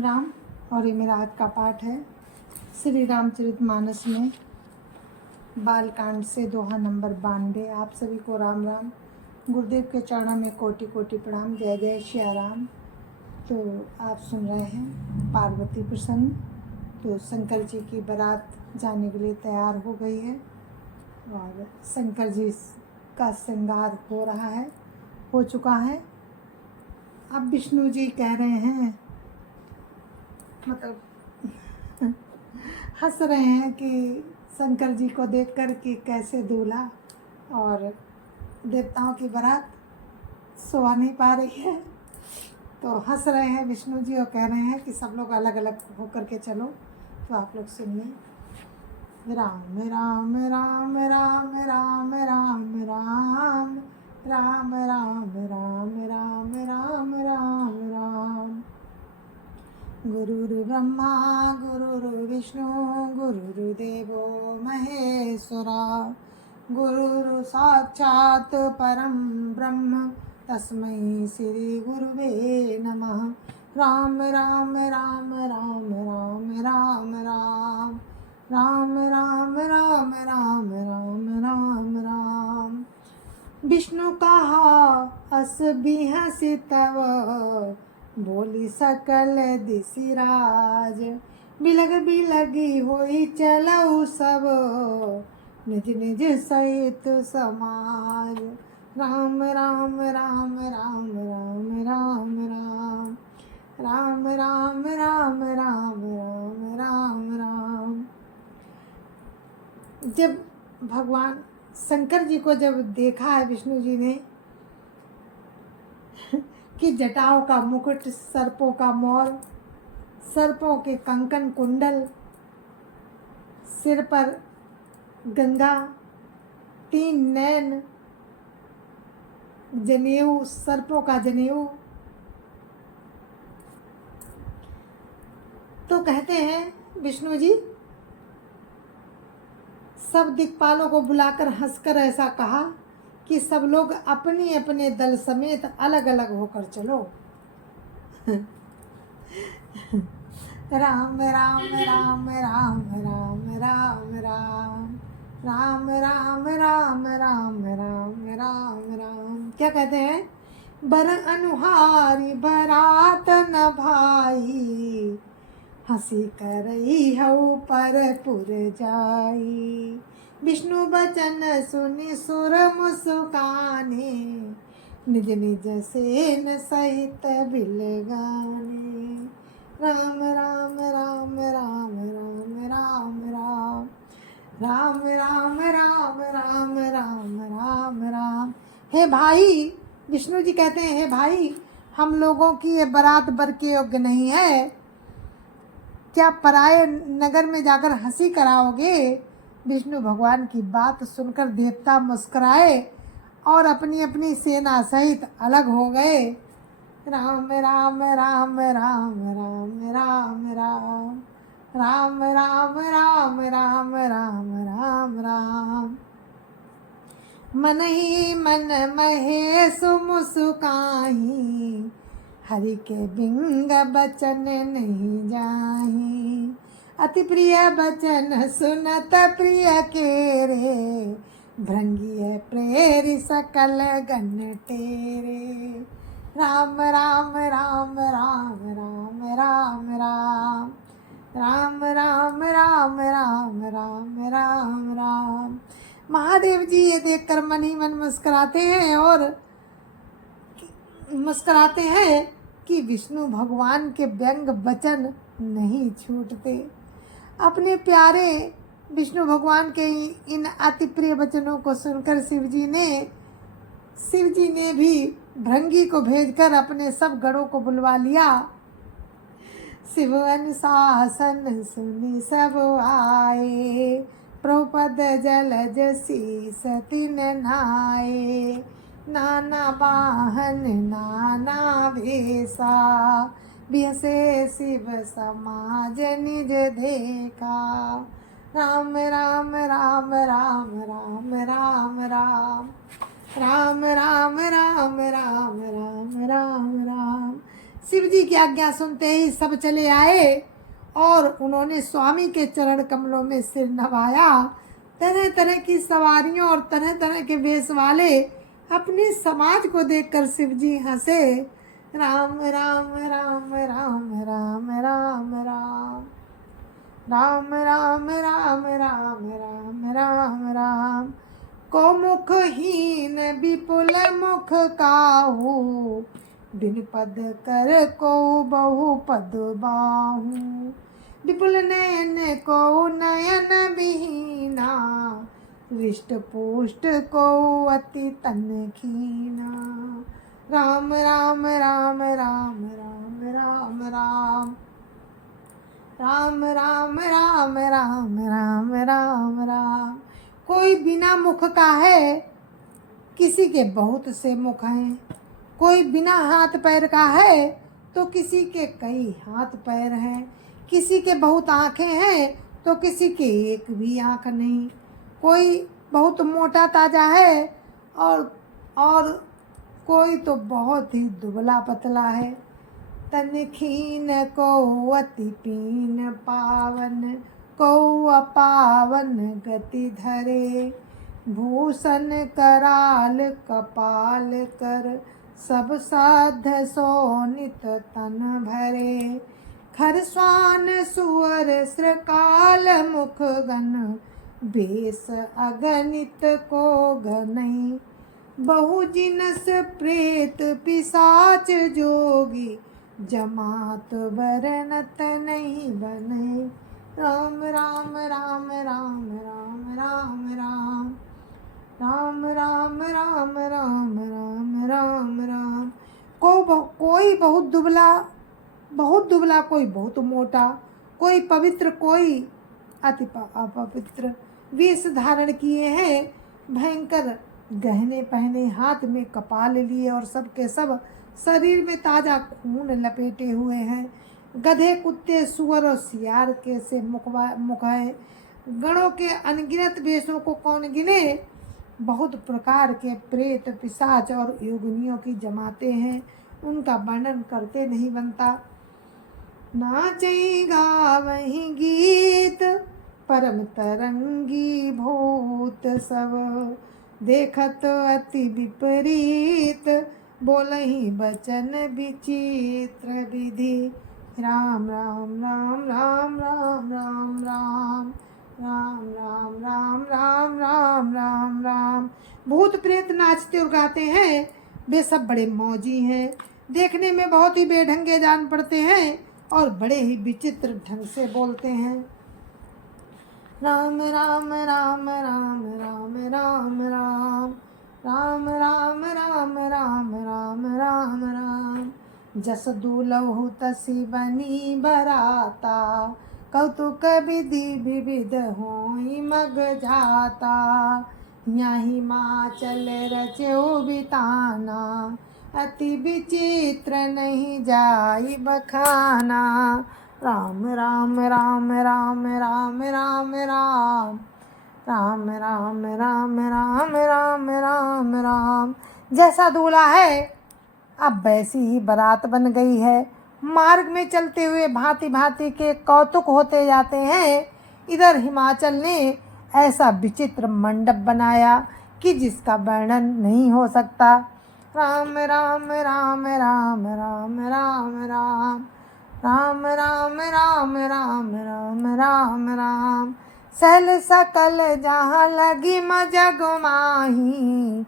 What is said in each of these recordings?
राम राम। और ये मेरा आज का पाठ है श्री रामचरितमानस में बालकांड से दोहा नंबर 92। आप सभी को राम राम। गुरुदेव के चरणों में कोटि कोटि प्रणाम। जय जय श्री राम। तो आप सुन रहे हैं पार्वती प्रसन्न। तो शंकर जी की बारात जाने के लिए तैयार हो गई है और शंकर जी का श्रृंगार हो रहा है, हो चुका है। अब विष्णु जी कह रहे हैं, मतलब हंस रहे हैं कि शंकर जी को देखकर कि कैसे दूल्हा और देवताओं की बारात सोआ नहीं पा रही है। तो हंस रहे हैं विष्णु जी और कह रहे हैं कि सब लोग अलग अलग होकर के चलो। तो आप लोग सुनिए। राम राम राम राम राम राम राम राम राम राम राम राम राम राम। गुरुर्ब्रह्मा गुरुर्विष्णु गुरुर्देवो महेश्वरा गुरुर् साक्षात् परं ब्रह्म तस्मै श्री गुरुवे नमः। राम राम राम राम राम राम राम राम राम राम राम राम राम राम। विष्णु कहा अस बिहसि तव बोली सकल दिसिराज। बिलग बिलगी होई चलऊ सब निज निज सहित समाज। राम राम राम राम राम राम राम राम राम राम राम राम राम राम। जब भगवान शंकर जी को जब देखा है विष्णु जी ने कि जटाओं का मुकुट, सर्पों का मोर, सर्पों के कंकन कुंडल, सिर पर गंगा, 3 नैन, जनेऊ, सर्पों का जनेऊ, तो कहते हैं विष्णु जी सब दिक्पालों को बुलाकर हंसकर ऐसा कहा कि सब लोग अपने अपने दल समेत अलग अलग होकर चलो। राम राम राम राम राम राम राम राम राम राम राम राम राम राम। क्या कहते हैं? बर अनुहारी बरात न भाई हंसी करई हऊ पर पुर जाई। विष्णु बचन सुनि सुर मुस्काने निज निज सेन सहित बिलगाने। राम राम राम राम राम राम राम राम राम राम राम राम राम राम। हे भाई, विष्णु जी कहते हैं हे भाई, हम लोगों की ये बारात बर के योग्य नहीं है। क्या पराये नगर में जाकर हंसी कराओगे? विष्णु भगवान की बात सुनकर देवता मुस्कुराए और अपनी अपनी सेना सहित अलग हो गए। राम राम राम राम राम राम राम राम राम राम राम राम राम राम। मन ही मन महेश मुस्काही हरि के बिंग बचन नहीं जाही। अति प्रिय बचन सुनत प्रिय के रे भृंगिय प्रेरि सकल गण तेरे। राम राम राम राम राम राम राम राम राम राम राम राम राम राम। महादेव जी ये देखकर मन ही मन मुस्कुराते हैं और मुस्कुराते हैं कि विष्णु भगवान के व्यंग वचन नहीं छूटते। अपने प्यारे विष्णु भगवान के इन अति प्रिय वचनों को सुनकर शिव जी ने भी भृंगी को भेजकर अपने सब गणों को बुलवा लिया। शिव अनुशासन सुनि सब आए प्रभुपद जलज शीस तिन नाए। नाना वाहन नाना भेसा बिहसे शिव समाज निज देखा। राम राम राम राम राम राम राम राम राम राम राम राम राम राम। शिव जी की आज्ञा सुनते ही सब चले आए और उन्होंने स्वामी के चरण कमलों में सिर नवाया। तरह तरह की सवारियों और तरह तरह के वेश वाले अपने समाज को देखकर शिव जी हंसे। राम राम राम राम राम राम राम राम राम राम राम राम राम राम। को मुखहीन विपुल मुख काहू, बिन पद कर को बहु पद बाहू। विपुल नयन को नयन विहीना, हृष्ट पुष्ट को अति तन खीना। राम राम राम राम राम राम राम राम राम राम राम राम राम राम। कोई बिना मुख का है, किसी के बहुत से मुख हैं। कोई बिना हाथ पैर का है, तो किसी के कई हाथ पैर हैं। किसी के बहुत आँखें हैं, तो किसी के एक भी आँख नहीं। कोई बहुत मोटा ताजा है और कोई तो बहुत ही दुबला पतला है। तन खीन को अति पीन पावन, को अपावन गति धरे। भूषण कराल कपाल कर, सब साध्य सोनित तन भरे। खरस्वान सुअर श्रकाल मुख गन, बेस अगणित को गनई। बहु जिनस प्रेत पिशाच जोगी, जमात बरनत नहीं बने। राम राम राम राम राम राम राम राम राम राम राम राम राम राम। कोई बहुत दुबला, कोई बहुत मोटा, कोई पवित्र, कोई अति अपवित्र वेश धारण किए हैं। भयंकर गहने पहने, हाथ में कपाल लिए और सबके सब शरीर में ताजा खून लपेटे हुए हैं। गधे, कुत्ते, सुअर और सियार के से मुख है। गणों के अनगिनत वेशों को कौन गिने। बहुत प्रकार के प्रेत, पिशाच और योगिनियों की जमाते हैं, उनका वर्णन करते नहीं बनता। नाचई गावही गीत, परम तरंगी भूत सब। देखत अति विपरीत, बोलही बचन विचित्र विधि। राम राम राम राम राम राम राम राम राम राम राम राम राम राम। भूत प्रेत नाचते और गाते हैं, वे सब बड़े मौजी हैं। देखने में बहुत ही बेढंगे जान पड़ते हैं और बड़े ही विचित्र ढंग से बोलते हैं। राम राम राम राम राम राम राम राम राम राम राम राम राम राम। जस दूलहु तसी बनी बराता, कौतुक विधि विविध होई मग जाता। यही हिमाचल रचो बिताना, अति विचित्र नहीं जाई बखाना। राम राम राम राम राम राम राम राम राम राम राम राम राम राम। जैसा दूल्हा है, अब वैसी ही बारात बन गई है। मार्ग में चलते हुए भांति भांति के कौतुक होते जाते हैं। इधर हिमाचल ने ऐसा विचित्र मंडप बनाया कि जिसका वर्णन नहीं हो सकता। राम राम राम राम राम राम राम राम राम राम राम राम राम राम। सहल सकल जहाँ लगी मजग माही,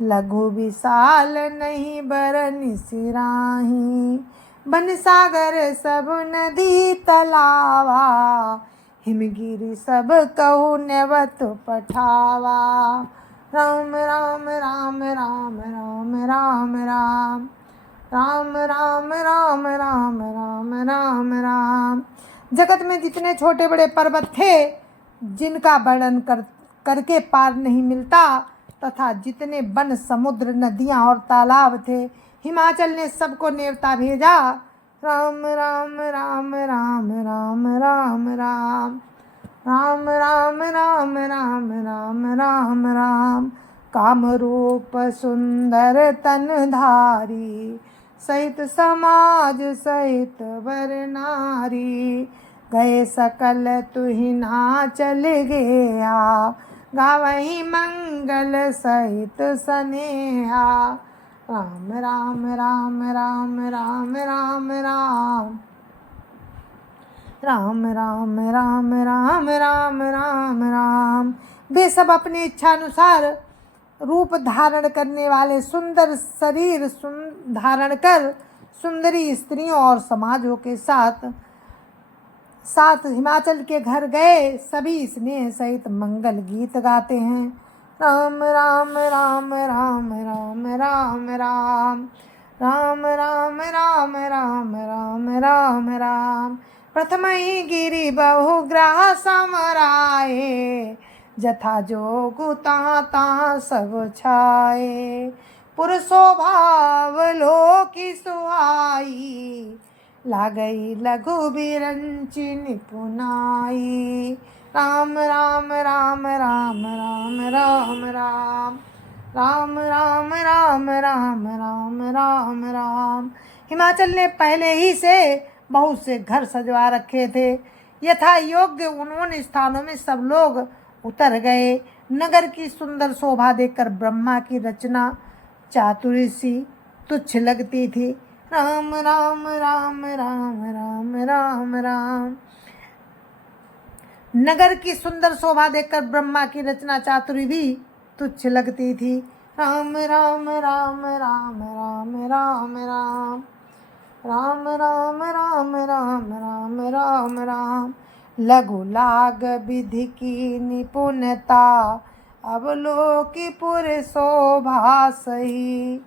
लघु विशाल नहीं बरनि सिराही। बन सागर सब नदी तलावा, हिमगिरी सब कहु नेवत पठावा। राम राम राम राम राम राम राम राम राम राम राम राम राम राम। जगत में जितने छोटे बड़े पर्वत थे, जिनका वर्णन करके पार नहीं मिलता, तथा जितने वन, समुद्र, नदियाँ और तालाब थे, हिमाचल ने सबको नेवता भेजा। राम राम राम राम राम राम राम राम राम राम राम राम राम राम। काम रूप सुंदर तन धारी, सहित समाज सहित वर नारी, गए सकल तुहि ना चल गया, गावही मंगल सहित सनेहा। राम राम राम राम राम राम राम राम राम राम राम राम राम राम। वे सब अपनी इच्छा अनुसार रूप धारण करने वाले सुंदर शरीर धारण कर सुंदरी स्त्रियों और समाजों के साथ साथ हिमाचल के घर गए। सभी स्नेह सहित मंगल गीत गाते हैं। राम राम राम राम राम राम राम राम राम राम राम राम राम राम। प्रथम ही गिरि बहुग्रह समराए, जथा जोगु तहाँ तहाँ सब छाए। पुरुषो भाव लोकी सुहाई, लागई लघु बिरंची निपुनाई। राम राम राम राम राम राम राम राम राम राम राम राम राम राम। हिमाचल ने पहले ही से बहुत से घर सजवा रखे थे। यथा योग्य उन्होंने स्थानों में सब लोग उतर गए। नगर की सुंदर शोभा देखकर ब्रह्मा की रचना चातुरी सी तुच्छ लगती थी। राम राम राम राम राम राम राम। नगर की सुंदर शोभा देखकर ब्रह्मा की रचना चातुरी भी तुच्छ लगती थी। राम राम राम राम राम राम राम राम राम राम राम राम राम राम। लघु लाग विधि की निपुणता, अवलोकिपुर शोभा सही।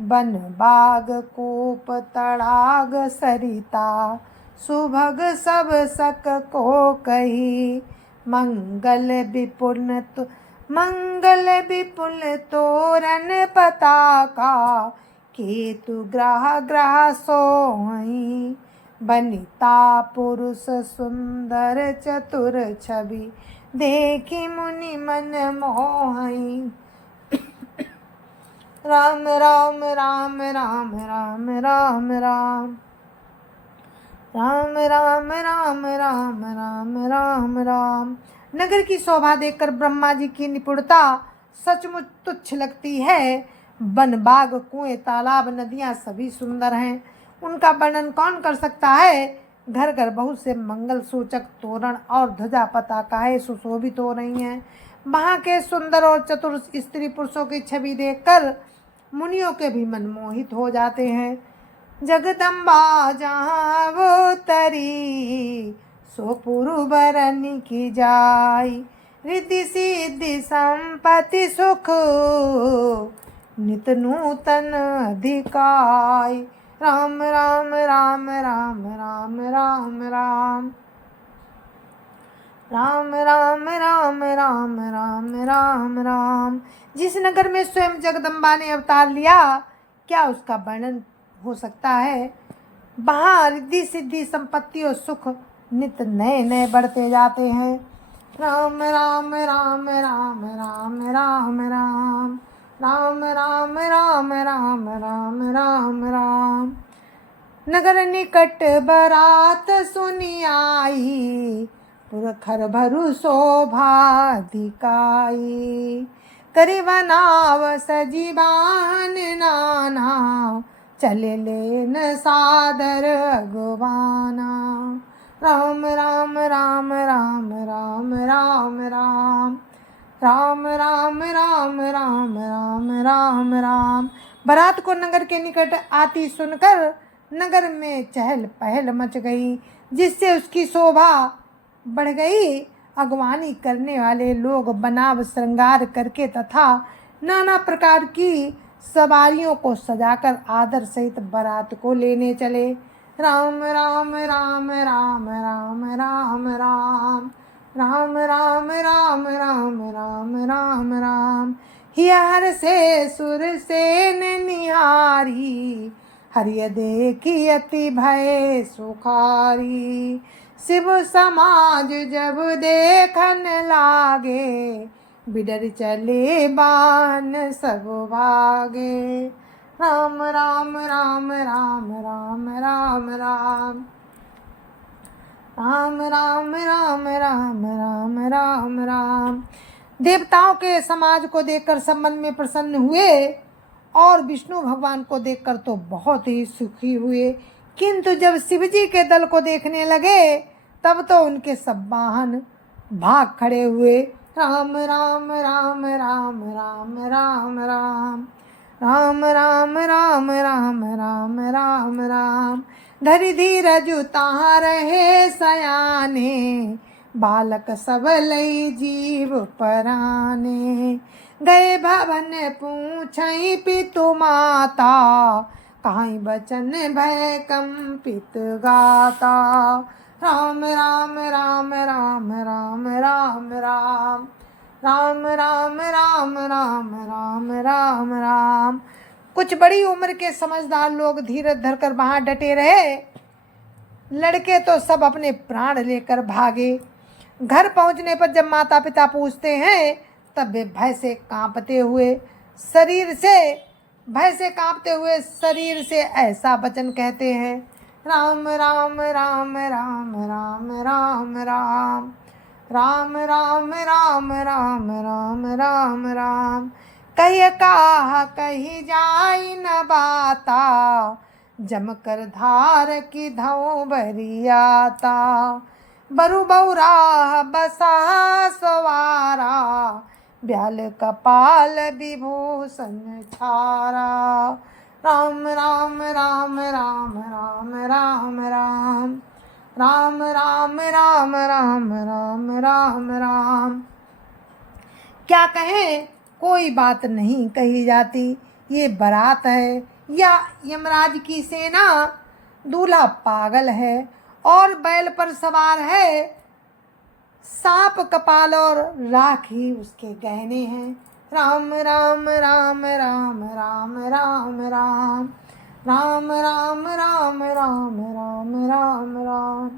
बन बाग कूप तड़ाग सरिता, सुभग सब सक को कही। मंगल विपुल तोरण पताका, केतु ग्रह ग्रह सोई। बनिता पुरुष सुंदर चतुर छवि, देखी मुनि मन मोहई। राम राम राम राम राम राम राम राम राम राम राम राम राम राम। नगर की शोभा देखकर ब्रह्मा जी की निपुणता सचमुच तुच्छ लगती है। वन बाग कुएं तालाब नदियां सभी सुंदर हैं, उनका वर्णन कौन कर सकता है। घर घर बहुत से मंगल सूचक तोरण और ध्वजा पताकाएं सुशोभित हो रही हैं। वहाँ के सुंदर और चतुर स्त्री पुरुषों की छवि देखकर मुनियों के भी मन मोहित हो जाते हैं। जगदम्बा जहाँ वो तरी, सो पुरु बरन की जाई। रिद्धि सिद्धि संपत्ति सुख, नित नूतन अधिकाई। राम राम राम राम राम राम राम राम राम राम राम राम राम राम। जिस नगर में स्वयं जगदम्बा ने अवतार लिया, क्या उसका वर्णन हो सकता है। वहाँ रिद्धि सिद्धि संपत्ति और सुख नित नए नए बढ़ते जाते हैं। राम राम राम राम राम राम राम राम राम राम राम राम राम राम। नगर निकट बरात सुनी आई, पुरखर भरु शोभा दिखाई। करी बनाव सजी बाहन नाना, चले लेन सादर अगवाना। राम राम राम राम राम राम राम राम राम राम राम राम राम राम। बारात को नगर के निकट आती सुनकर नगर में चहल पहल मच गई, जिससे उसकी शोभा बढ़ गई। अगवानी करने वाले लोग बनाव श्रृंगार करके तथा नाना प्रकार की सवारियों को सजाकर आदर सहित बारात को लेने चले। राम राम राम राम राम राम राम राम राम राम राम राम राम राम। हियर से सुर सेन निहारी, हरिय देखी अति भय सुखारी। शिव समाज जब देखन लागे, बिडर चले बान सब भागे। राम राम राम राम राम राम राम राम राम राम राम राम राम राम। देवताओं के समाज को देखकर सब मन में प्रसन्न हुए और विष्णु भगवान को देखकर तो बहुत ही सुखी हुए, किंतु जब शिव जी के दल को देखने लगे तब तो उनके सब वाहन भाग खड़े हुए। राम राम राम राम राम राम राम राम राम राम राम राम राम राम। धरि धीरज ताहाँ रहे सयाने, बालक सब लई जीव पराने। गए भवन पूछई पितु माता, काई बचन भय कंपित गाता। राम राम राम राम राम राम राम राम राम राम राम राम राम राम। कुछ बड़ी उम्र के समझदार लोग धीरज धरकर वहां डटे रहे। लड़के तो सब अपने प्राण लेकर भागे। घर पहुंचने पर जब माता पिता पूछते हैं तब वे भय से कांपते हुए शरीर से ऐसा वचन कहते हैं। राम राम राम राम राम राम राम राम राम राम राम राम राम राम। कही कहा कही जाई न बाता, जमकर धार की धौ बरियाता। बरु बहुरा बसा सवारा, ब्याल कपाल विभूषण छारा। राम राम राम राम राम राम राम राम राम राम राम राम राम राम। क्या कहें, कोई बात नहीं कही जाती। ये बारात है या यमराज की सेना? दूल्हा पागल है और बैल पर सवार है। सांप कपाल और राख ही उसके गहने हैं। राम राम राम राम राम राम राम राम राम राम राम राम राम राम।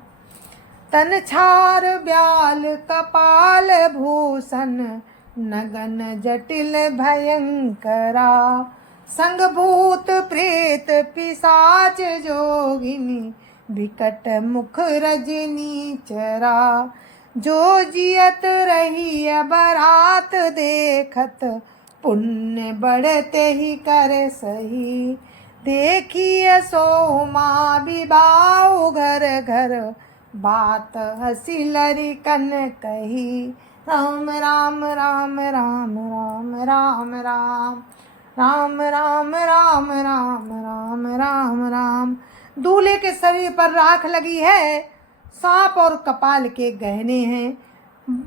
तन छार ब्याल कपाल भूषण, नगन जटिल भयंकरा। संग भूत प्रेत पिशाच जोगिनी, विकट मुख रजनी चरा। जो जियत रही बरात देखत, पुण्य बढ़ते ही करे सही। देखिए सोमा विबाऊ घर घर, बात हसी लरिकन कही। राम राम राम राम राम राम राम राम राम राम राम राम राम राम। दूल्हे के शरीर पर राख लगी है, सांप और कपाल के गहने हैं।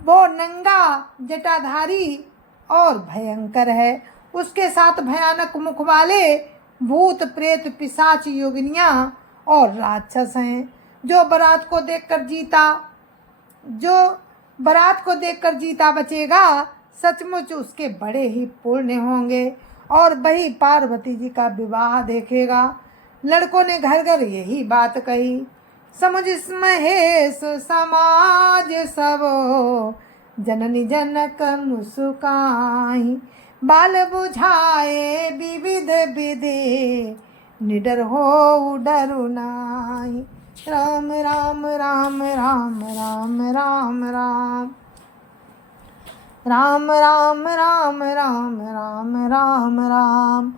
वो नंगा जटाधारी और भयंकर है। उसके साथ भयानक मुख वाले भूत प्रेत पिशाच योगिनियाँ और राक्षस हैं। जो बारात को देखकर जीता बचेगा, सचमुच उसके बड़े ही पुण्य होंगे और वही पार्वती जी का विवाह देखेगा। लड़कों ने घर घर यही बात कही। समुझ महेश समाज सब, जननी जनक मुस्काई। बाल बुझाए विविध विधि, निडर हो डरु नाई। राम राम राम राम राम राम राम राम राम राम राम राम राम राम।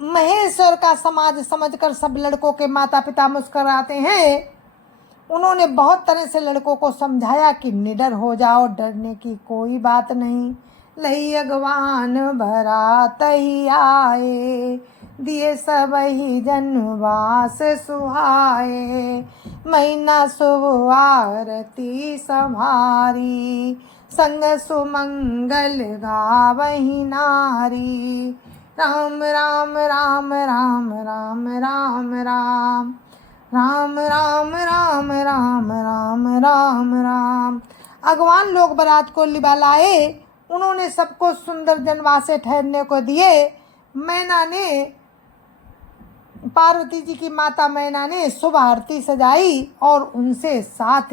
महेश्वर का समाज समझकर सब लड़कों के माता पिता मुस्कुराते हैं। उन्होंने बहुत तरह से लड़कों को समझाया कि निडर हो जाओ, डरने की कोई बात नहीं। लई अगवान बरात ही आए, दिए सब ही जनवास सुहाए। महीना शुभ आरती संभारी, संग सुमंगल गावही नारी। राम राम राम राम राम राम राम राम राम राम राम राम राम राम। अगवान लोग बारात को लिबा लाए। उन्होंने सबको सुंदर जनवासे ठहरने को दिए। मैना ने, पार्वती जी की माता मैना ने शुभ आरती सजाई और उनके साथ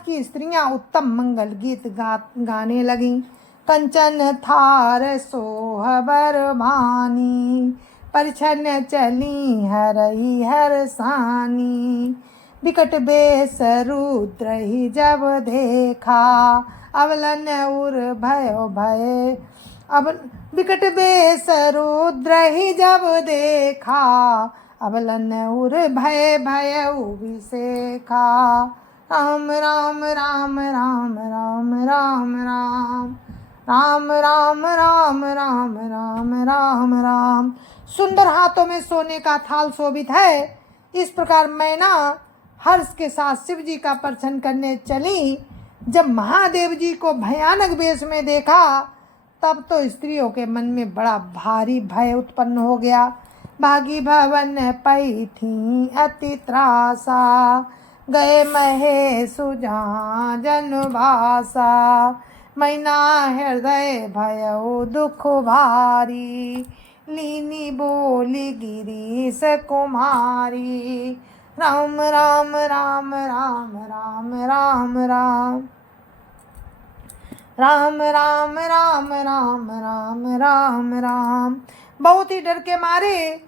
की स्त्रियां उत्तम मंगल गीत गाने लगीं। कंचन थार सोहबर भानी, परिछन चली हरई हर सानी। विकट बेस रुद्र ही जब देखा, अवलन उर भयो भय। अब विकट बेस रुद्र ही जब देखा, अवलन उर भय भय विसेखा। राम राम राम राम राम राम राम राम राम राम राम राम राम राम। सुंदर हाथों में सोने का थाल शोभित है। इस प्रकार मैना हर्ष के साथ शिव जी का दर्शन करने चली। जब महादेव जी को भयानक वेश में देखा, तब तो स्त्रियों के मन में बड़ा भारी भय उत्पन्न हो गया। भागी भवन पई थी अति त्रासा, गए महेशु जहाँ जनवासा। मैना हृदय भयो दुख भारी, लीनी बोली गिरीश कुमारी। राम राम राम राम राम राम राम राम राम राम राम राम राम राम। बहुत ही डर के मारे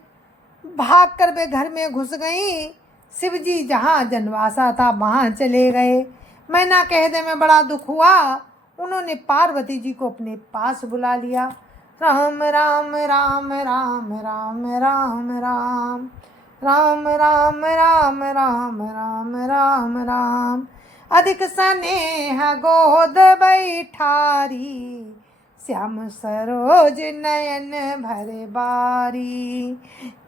भाग कर वे घर में घुस गई। शिव जी जहाँ जनवासा था वहाँ चले गए। मैना कहने में बड़ा दुख हुआ। उन्होंने पार्वती जी को अपने पास बुला लिया। राम राम राम राम राम राम राम राम राम राम राम राम राम राम। अधिक स्नेह गोद बैठारी, श्याम सरोज नयन भरे बारी।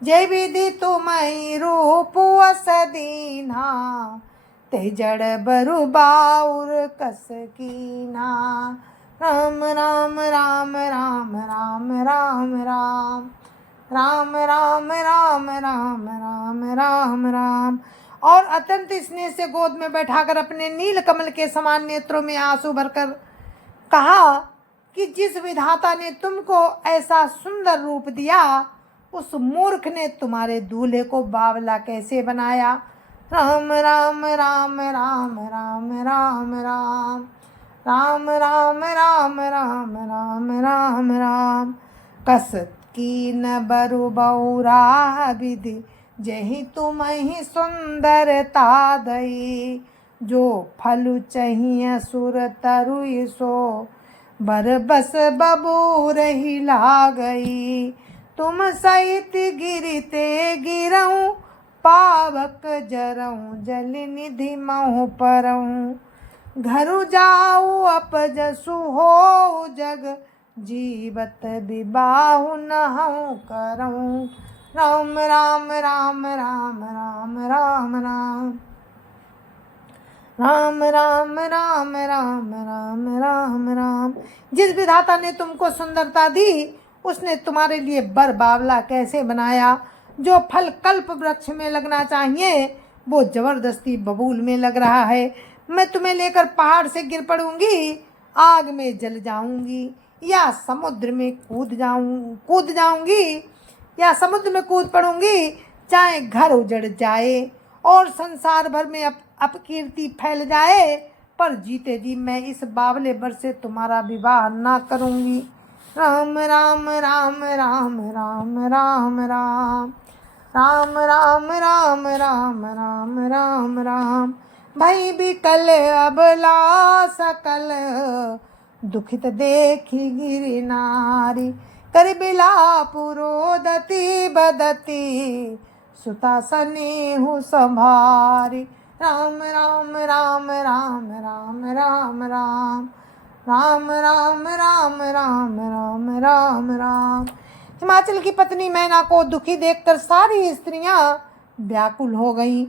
जय विधि तुम्हें रूप अस दीन्हा, ते जड़ बरु बाउर कस कीना। राम राम राम राम राम राम राम राम राम राम राम राम राम राम। और अत्यंत स्नेह से गोद में बैठाकर अपने नील कमल के समान नेत्रों में आंसू भरकर कहा कि जिस विधाता ने तुमको ऐसा सुंदर रूप दिया, उस मूर्ख ने तुम्हारे दूल्हे को बावला कैसे बनाया। राम राम राम राम राम राम राम राम राम राम राम राम राम राम। कस की न बरु बौरा विधि, जही तुम्हि सुंदरता दई। जो फलु चाहिए सुर तरु सो, बर बस बबूर ही ला गई। तुम सहित गिरते गिरऊँ, पावक जरऊँ जल निधि महु परऊँ। घरु जाऊ अपजसु हो जग, जीवत विबाहु नहु करऊँ। राम राम राम राम राम राम राम राम राम राम राम राम राम राम। जिस विधाता ने तुमको सुंदरता दी, उसने तुम्हारे लिए बर बावला कैसे बनाया। जो फल कल्प वृक्ष में लगना चाहिए, वो जबरदस्ती बबूल में लग रहा है। मैं तुम्हें लेकर पहाड़ से गिर पड़ूंगी, आग में जल जाऊंगी, या समुद्र में कूद जाऊंगी, या समुद्र में कूद पड़ूंगी, चाहे घर उजड़ जाए और संसार भर में अपकीर्ति फैल जाए, पर जीते जी मैं इस बावले बर से तुम्हारा विवाह ना करूंगी। राम राम राम राम राम राम राम राम राम राम राम राम राम राम। भई बिकल अबला सकल, दुखित देखी गिरि नारी। कर बिलाप रोदती बदती, सुता स्नेहु संभारी। राम राम राम राम राम राम राम राम राम राम राम राम राम राम। हिमाचल की पत्नी मैना को दुखी देखकर सारी स्त्रियां व्याकुल हो गईं।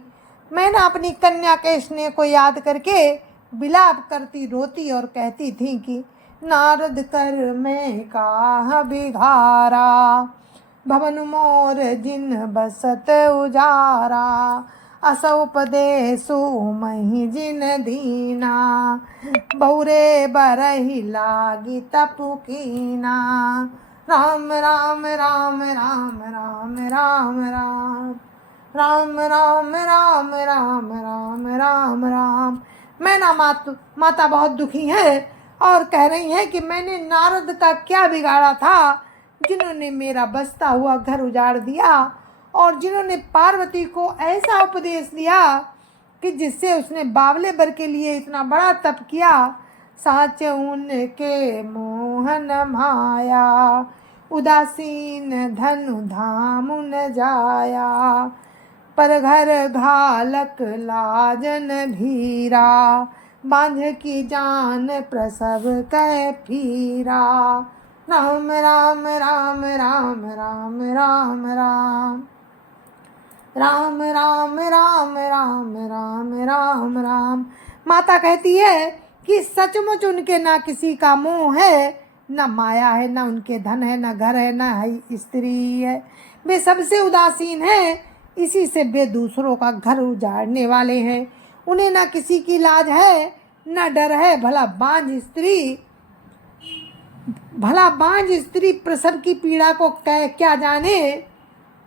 मैना अपनी कन्या के स्नेह को याद करके विलाप करती रोती और कहती थी कि नारद कर मैं काह बिघारा, भवन मोर जिन बसत उजारा। अस उपदेशु मही जिन दीना, बहुरे बरहि लागी तपुकीना। राम राम राम राम राम राम राम राम राम राम राम राम राम राम। मैना माता बहुत दुखी है और कह रही हैं कि मैंने नारद का क्या बिगाड़ा था, जिन्होंने मेरा बसता हुआ घर उजाड़ दिया और जिन्होंने पार्वती को ऐसा उपदेश दिया कि जिससे उसने बावले बर के लिए इतना बड़ा तप किया। साच उनके मोहन माया, उदासीन धनु धाम न जाया। पर घर घालक लाजन भीरा, बांझ की जान प्रसव कै फीरा। राम राम राम राम राम राम राम राम राम राम राम राम राम राम। माता कहती है कि सचमुच उनके ना किसी का मोह है, न माया है, न उनके धन है, न घर है, न स्त्री है। वे सबसे उदासीन हैं, इसी से वे दूसरों का घर उजाड़ने वाले हैं। उन्हें ना किसी की लाज है, न डर है। भला बांझ स्त्री प्रसव की पीड़ा को क्या जाने।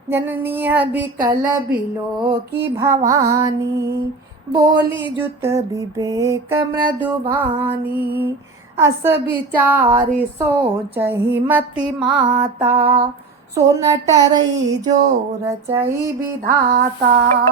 जननी बिकल बिलो की भवानी, बोली जुत विवेक मृदुबानी। अस विचारी सोचहि मति माता, सो न टरई जो रचई विधाता।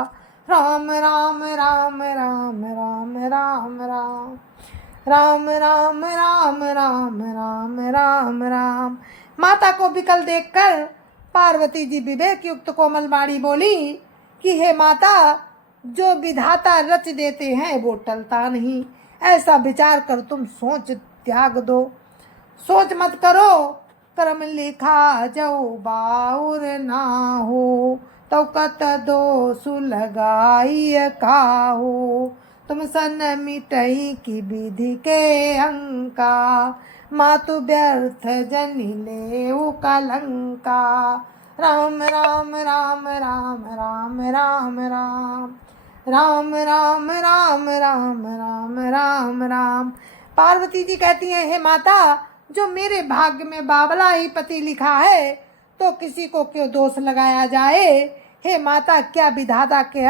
राम राम राम राम राम राम राम राम राम राम राम राम राम राम। माता को विकल देखकर पार्वती जी विवेक युक्त कोमल बाणी बोली कि हे माता, जो विधाता रच देते हैं वो टलता नहीं। ऐसा विचार कर तुम सोच त्याग दो, सोच मत करो। कर्म लिखा जो बाउर ना हो, तो कत दोष लगाई काहो। तुम सन मिटई की विधि के अंका, मातु व्यर्थ जनि लेउ कलंका। राम राम राम राम राम राम राम राम राम राम राम राम राम राम। पार्वती जी कहती हैं, हे माता, जो मेरे भाग्य में बावला ही पति लिखा है तो किसी को क्यों दोष लगाया जाए। हे माता, क्या विधाता के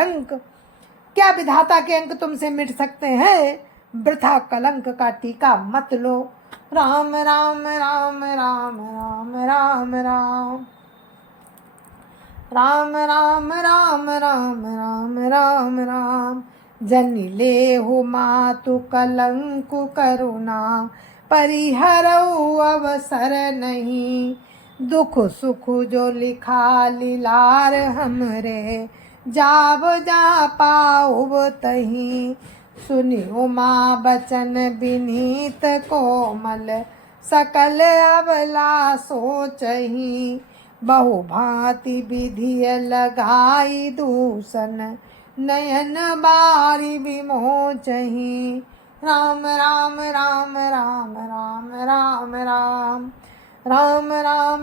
अंक तुमसे मिट सकते हैं। वृथा कलंक का टीका मत लो। राम राम राम राम राम राम राम राम राम राम राम राम राम राम। जनि लेहु मातु कलंकु करुणा, परिहरऊ अवसर नहीं। दुख सुख जो लिखा लीलार हमरे, जाव जा पाउब तहीं। सुनि उमा बचन विनीत कोमल, सकल अबला सोचही। बहु भांति विधि लगाई दूषण, नयन बारी विमोचही। राम राम राम राम राम राम राम राम राम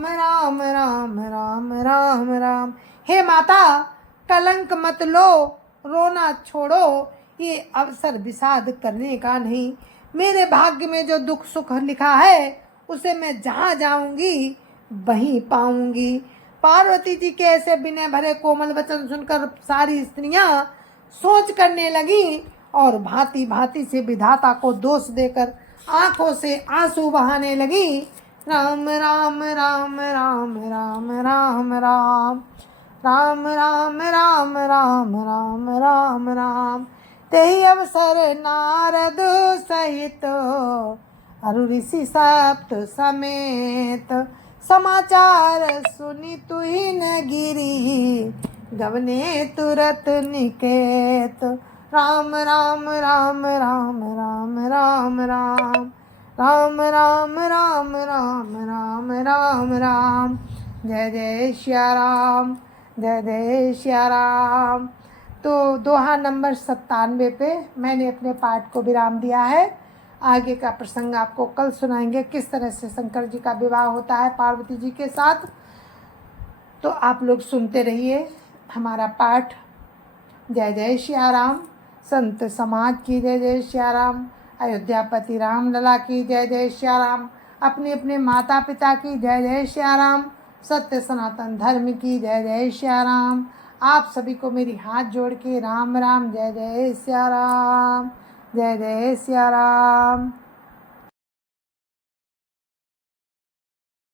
राम राम राम राम राम। हे माता, कलंक मत लो, रोना छोड़ो। ये अवसर विषाद करने का नहीं। मेरे भाग्य में जो दुख सुख लिखा है उसे मैं जहाँ जाऊंगी वहीं पाऊंगी। पार्वती जी के ऐसे विनय भरे कोमल वचन सुनकर सारी स्त्रियां सोच करने लगी और भांति भांति से विधाता को दोष देकर आंखों से आंसू बहाने लगी। राम राम राम राम राम राम राम राम राम राम राम राम राम राम। तेहि अवसर नारद सहित, अरु ऋषि सप्त समेत। समाचार सुनि तुहि न गिरी, गवने तुरत निकेत। राम राम राम राम राम राम राम राम राम राम राम राम राम राम। जय जय श्या राम, जय जय श्या राम। तो दोहा नंबर 97 पे मैंने अपने पाठ को विराम दिया है। आगे का प्रसंग आपको कल सुनाएंगे, किस तरह से शंकर जी का विवाह होता है पार्वती जी के साथ। तो आप लोग सुनते रहिए हमारा पाठ। जय जय श्या राम। संत समाज की जय जय श्या राम। अयोध्यापति राम लला की जय जय श्या राम। अपने अपने माता पिता की जय जय श्या राम। सत्य सनातन धर्म की जय जय श्या राम। आप सभी को मेरी हाथ जोड़ के राम राम, जय जय श्या राम, जय जय श्या राम।